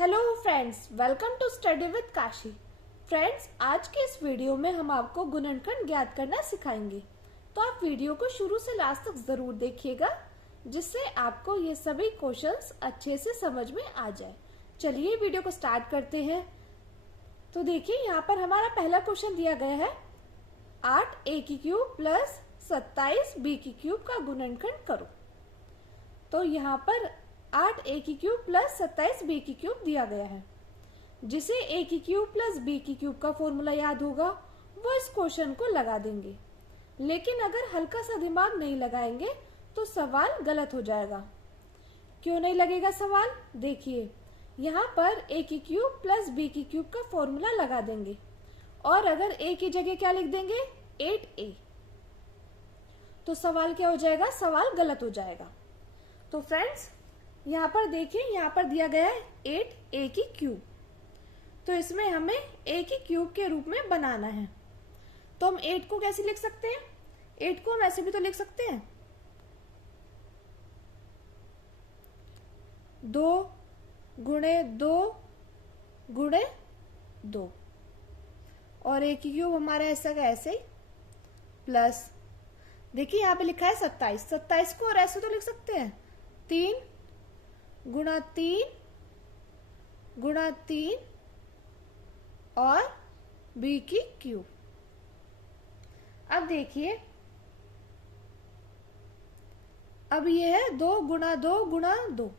Hello friends, welcome to study with Kashi. Friends, आज के इस वीडियो में हम आपको गुणनखंड ज्ञात करना सिखाएंगे, तो आप वीडियो को शुरू से लास्ट तक जरूर देखिएगा, जिससे आपको ये सभी क्वेश्चंस अच्छे से समझ में आ जाए। चलिए वीडियो को स्टार्ट करते हैं। तो देखिए, यहाँ पर हमारा पहला क्वेश्चन दिया गया है 8a की क्यूब प्लस 27b की क्यूब का गुणनखंड करो। तो यहाँ पर 8a की क्यूब प्लस 27b की क्यूब दिया गया है। जिसे a की क्यूब प्लस b की क्यूब का फॉर्मूला याद होगा वो इस क्वेश्चन को लगा देंगे, लेकिन अगर हल्का सा दिमाग नहीं लगाएंगे तो सवाल गलत हो जाएगा। क्यों नहीं लगेगा सवाल? देखिए, यहाँ पर a की क्यूब प्लस b की क्यूब का फॉर्मूला लगा देंगे और अगर a की जगह क्या लिख देंगे 8a, तो सवाल क्या हो जाएगा? सवाल गलत हो जाएगा। तो फ्रेंड्स, यहाँ पर देखिए, यहाँ पर दिया गया है 8a की क्यूब, तो इसमें हमें a की क्यूब के रूप में बनाना है। तो हम 8 को कैसे लिख सकते हैं? 8 को हम ऐसे भी तो लिख सकते हैं, 2 गुणे 2 गुणे 2, और a की क्यूब हमारा ऐसा का ऐसे ही प्लस, देखिए यहाँ पे लिखा है 27, 27 को और ऐसे तो लिख सकते हैं 3 गुणा 3 गुणा 3 और b की क्यूब। अब देखिए, अब ये है 2 गुणा 2 गुणा 2,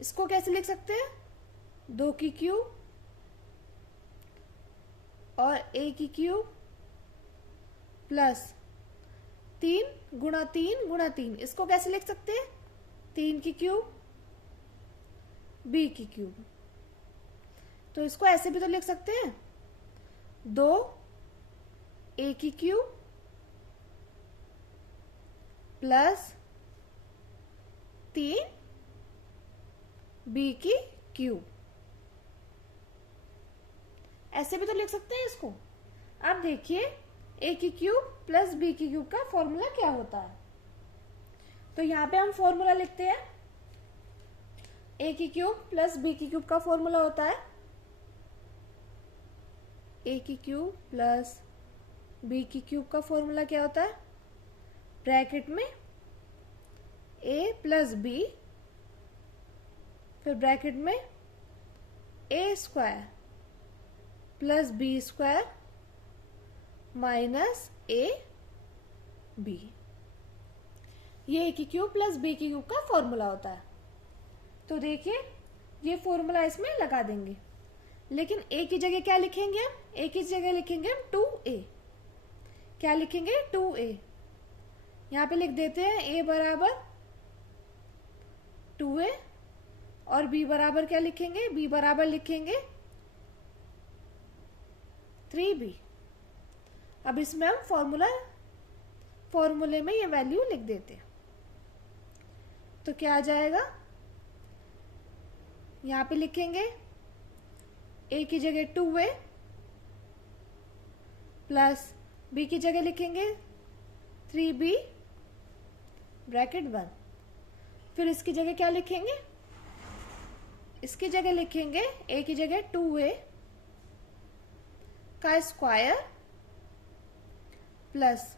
इसको कैसे लिख सकते हैं? 2 की क्यूब और a की क्यूब प्लस 3 गुणा 3 गुणा 3, इसको कैसे लिख सकते हैं? 3 की क्यूब b की क्यूब। तो इसको ऐसे भी तो लिख सकते हैं 2 a की क्यूब प्लस 3 b की क्यूब, ऐसे भी तो लिख सकते हैं इसको। अब देखिए, a की क्यूब प्लस b की क्यूब का फॉर्मूला क्या होता है? तो यहाँ पे हम फॉर्मूला लिखते हैं, a की क्यूब प्लस b की क्यूब का फॉर्मूला होता है a की क्यूब प्लस b की क्यूब का फॉर्मूला क्या होता है? ब्रैकेट में a प्लस b, फिर ब्रैकेट में a square plus b square minus a b, ये a की क्यूब प्लस b की क्यूब का फॉर्मूला होता है। तो देखिए, ये फॉर्मूला इसमें लगा देंगे, लेकिन a की जगह क्या लिखेंगे हम? a की जगह लिखेंगे हम 2a। क्या लिखेंगे? 2a। यहाँ पे लिख देते हैं a बराबर 2a और b बराबर क्या लिखेंगे? b बराबर लिखेंगे 3b। अब इसमें हम फॉर्मूले में ये वैल्यू लिख देते हैं, तो क्या आ जाएगा? यहाँ पे लिखेंगे a की जगह 2a प्लस b की जगह लिखेंगे 3b ब्रैकेट 1, फिर इसकी जगह क्या लिखेंगे? इसकी जगह लिखेंगे a की जगह 2a का स्क्वायर प्लस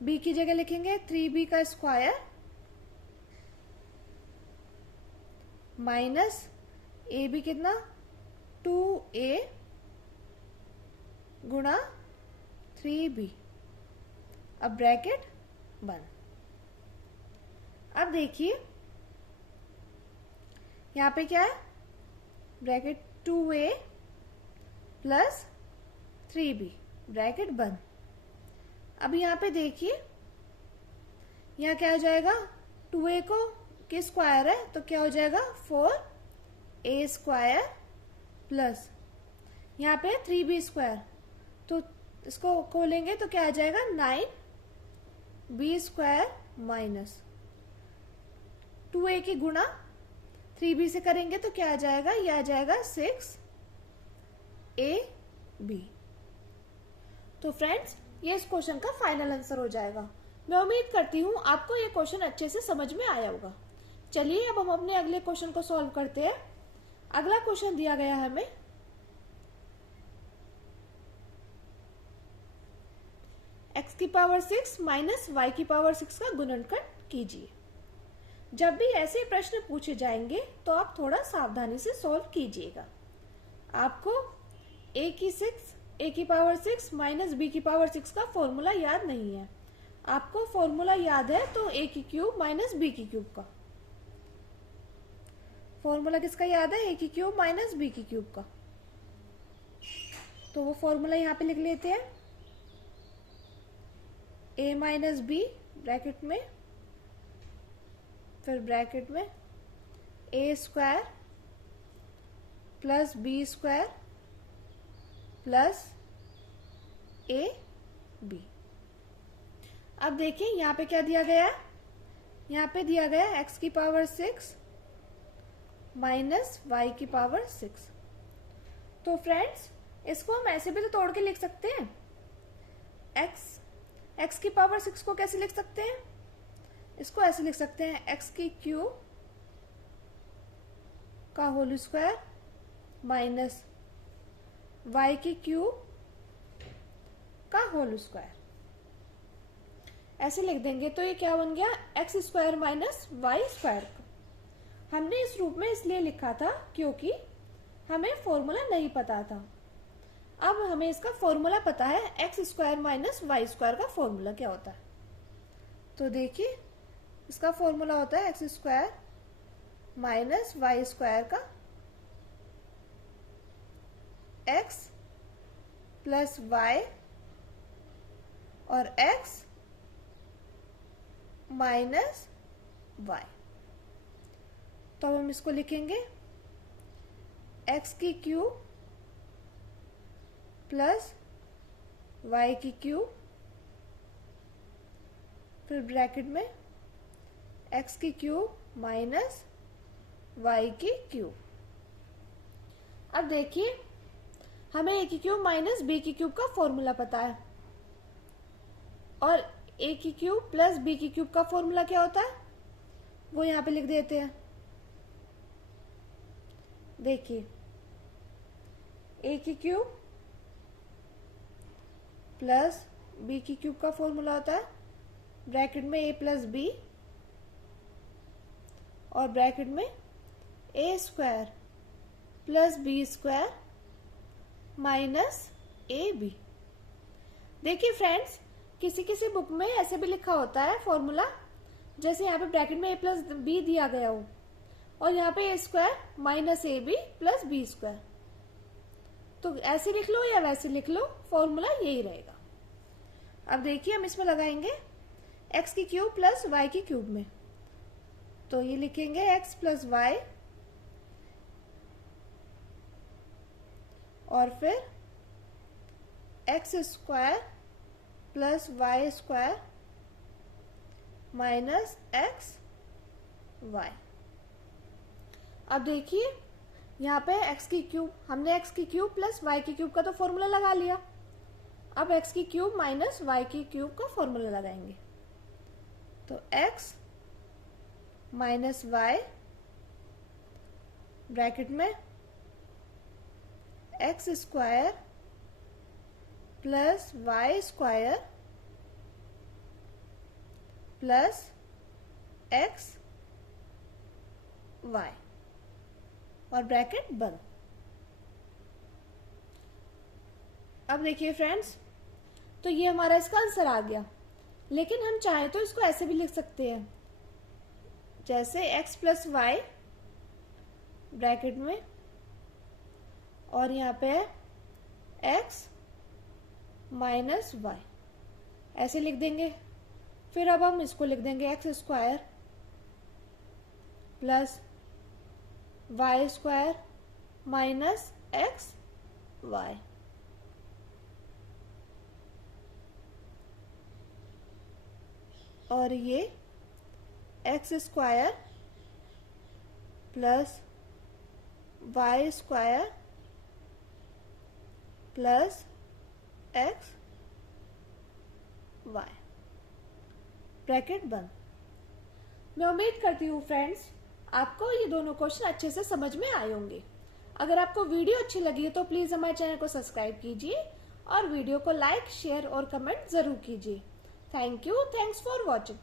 b की जगह लिखेंगे 3b का स्क्वायर माइनस ए बी कितना? 2a गुणा 3b, अब ब्रैकेट 1। अब देखिए, यहाँ पे क्या है? Bracket 2a plus 3b bracket 1। अब यहाँ पे देखिए, यहाँ क्या हो जाएगा? 2a को के स्क्वायर है तो क्या हो जाएगा? 4a स्क्वायर प्लस यहाँ पे 3b स्क्वायर, तो इसको खोलेंगे तो क्या आ जाएगा? 9b स्क्वायर माइनस 2a की गुणा 3b से करेंगे तो क्या आ जाएगा? ये आ जाएगा 6ab। तो फ्रेंड्स, ये इस क्वेश्चन का फाइनल आंसर हो जाएगा। मैं उम्मीद करती हूँ आपको ये क्वेश्चन अच्छे से समझ में आया होगा। चलिए अब हम अपने अगले क्वेश्चन को सॉल्व करते हैं। अगला क्वेश्चन दिया गया है हमें, x की पावर 6 माइनस y की पावर 6 का गुणनखंड कीजिए। जब भी ऐसे प्रश्न पूछे जाएंगे तो आप थोड़ा सावधानी से सॉल्व कीजिएगा। आपको a की पावर 6 माइनस b की पावर 6 का फॉर्मूला याद नहीं है। आपको फॉर्मूला याद है तो a की क्यूब माइनस b की क्यूब का। फॉर्मूला किसका याद है? a की क्यूब माइनस b की क्यूब का। तो वो फॉर्मूला यहाँ पे लिख लेते हैं, a माइनस बी ब्रैकेट में, फिर ब्रैकेट में a square plus B square plus A B. अब देखिए यहाँ पे क्या दिया गया है, यहाँ पे दिया गया है x की पावर 6 माइनस y की पावर 6। तो फ्रेंड्स इसको हम ऐसे भी तो तोड़ के लिख सकते हैं। x की पावर 6 को कैसे लिख सकते हैं? इसको ऐसे लिख सकते हैं, x की क्यूब का होल स्क्वायर माइनस y की क्यूब का होल स्क्वायर। ऐसे लिख देंगे तो ये क्या बन गया, X square minus Y square. हमने इस रूप में इसलिए लिखा था क्योंकि हमें फॉर्मूला नहीं पता था। अब हमें इसका फॉर्मूला पता है, X square minus Y square का फॉर्मूला क्या होता है। तो देखिए इसका फॉर्मूला होता है X square minus Y square का एक्स प्लस वाई और एक्स माइनस वाई। तो अब हम इसको लिखेंगे एक्स की क्यूब प्लस वाई की क्यूब, फिर ब्रैकेट में एक्स की क्यूब माइनस वाई की क्यूब। अब देखिए हमें ए की क्यूब माइनस बी की क्यूब का फॉर्मूला पता है और ए की क्यूब प्लस बी की क्यूब का फॉर्मूला क्या होता है वो यहां पे लिख देते हैं। देखिए ए की क्यूब प्लस बी की क्यूब का फॉर्मूला होता है ब्रैकेट में ए प्लस बी और ब्रैकेट में A square plus B square minus A B. देखिए फ्रेंड्स किसी किसी बुक में ऐसे भी लिखा होता है फॉर्मूला, जैसे यहाँ पे ब्रैकेट में ए प्लस बी दिया गया हो और यहाँ पे A square minus A B plus B square. तो ऐसे लिख लो या वैसे लिख लो, फॉर्मूला यही रहेगा। अब देखिए हम इसमें लगाएंगे एक्स की क्यूब प्लस वाई की क्यूब में, तो ये लिखेंगे एक्स प्लस वाई और फिर X square plus Y square minus X Y. अब देखिए यहाँ पे एक्स की क्यूब, हमने एक्स की क्यूब प्लस वाई की क्यूब का तो फॉर्मूला लगा लिया। अब एक्स की क्यूब माइनस वाई की क्यूब का फॉर्मूला लगाएंगे, तो एक्स माइनस वाई ब्रैकेट में X square plus Y square plus X Y और ब्रैकेट बंद। अब देखिए फ्रेंड्स तो ये हमारा इसका आंसर आ गया, लेकिन हम चाहें तो इसको ऐसे भी लिख सकते हैं, जैसे x प्लस वाई ब्रैकेट में और यहाँ पे है x माइनस वाई, ऐसे लिख देंगे। फिर अब हम इसको लिख देंगे X square plus Y square minus X Y और ये X square plus Y square plus X Y bracket बंद। मैं उम्मीद करती हूँ फ्रेंड्स आपको ये दोनों क्वेश्चन अच्छे से समझ में आए होंगे। अगर आपको वीडियो अच्छी लगी है तो प्लीज हमारे चैनल को सब्सक्राइब कीजिए और वीडियो को लाइक, शेयर और कमेंट जरूर कीजिए। Thank you, thanks for watching.